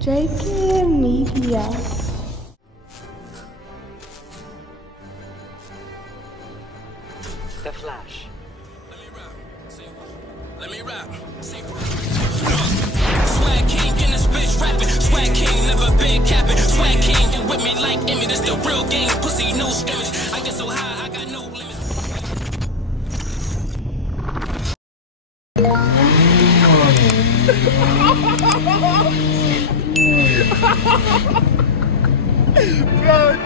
JK Media. The Flash. Let me rap. Swag King in this bitch rapping. Swag King never been capping. Swag King, you with me like Emmy. This the real game. Pussy, no scrimmage. I get so high, I got no limits. Bro.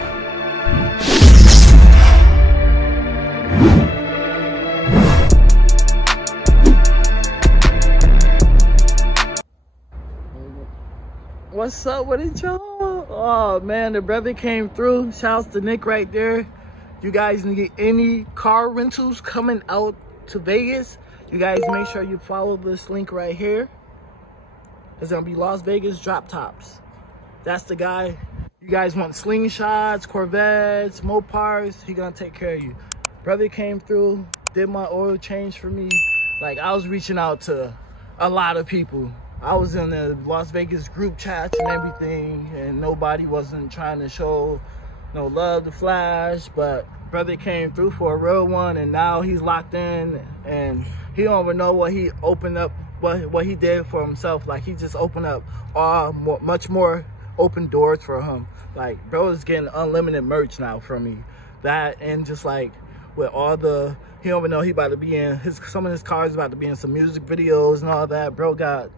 What's up with it, y'all? Oh man, the brother came through. Shouts to Nick right there. You guys need any car rentals coming out to Vegas, you guys make sure you follow this link right here. It's gonna be Las Vegas Drop Tops. That's the guy. You guys want slingshots, Corvettes, Mopars, he gonna take care of you. Brother came through, did my oil change for me. Like, I was reaching out to a lot of people. I was in the Las Vegas group chats and everything, and nobody wasn't trying to show no love to Flash, but brother came through for a real one, and now he's locked in, and he don't even know what he opened up, what he did for himself. Like, he just opened up much more open doors for him. Like, bro is getting unlimited merch now from me. That, and just like with all the, he don't even know he about to be in some of his cars about to be in some music videos and all that. Bro got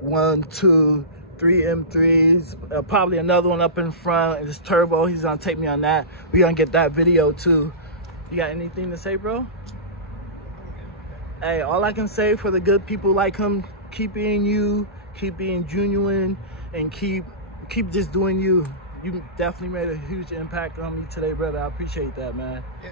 1, 2, 3 M3s, probably another one up in front, and this turbo. He's gonna take me on that. We gonna get that video too. You got anything to say, bro? Hey, all I can say for the good people like him, keep being you, keep being genuine, and keep just doing you. You definitely made a huge impact on me today, brother. I appreciate that, man. Yeah.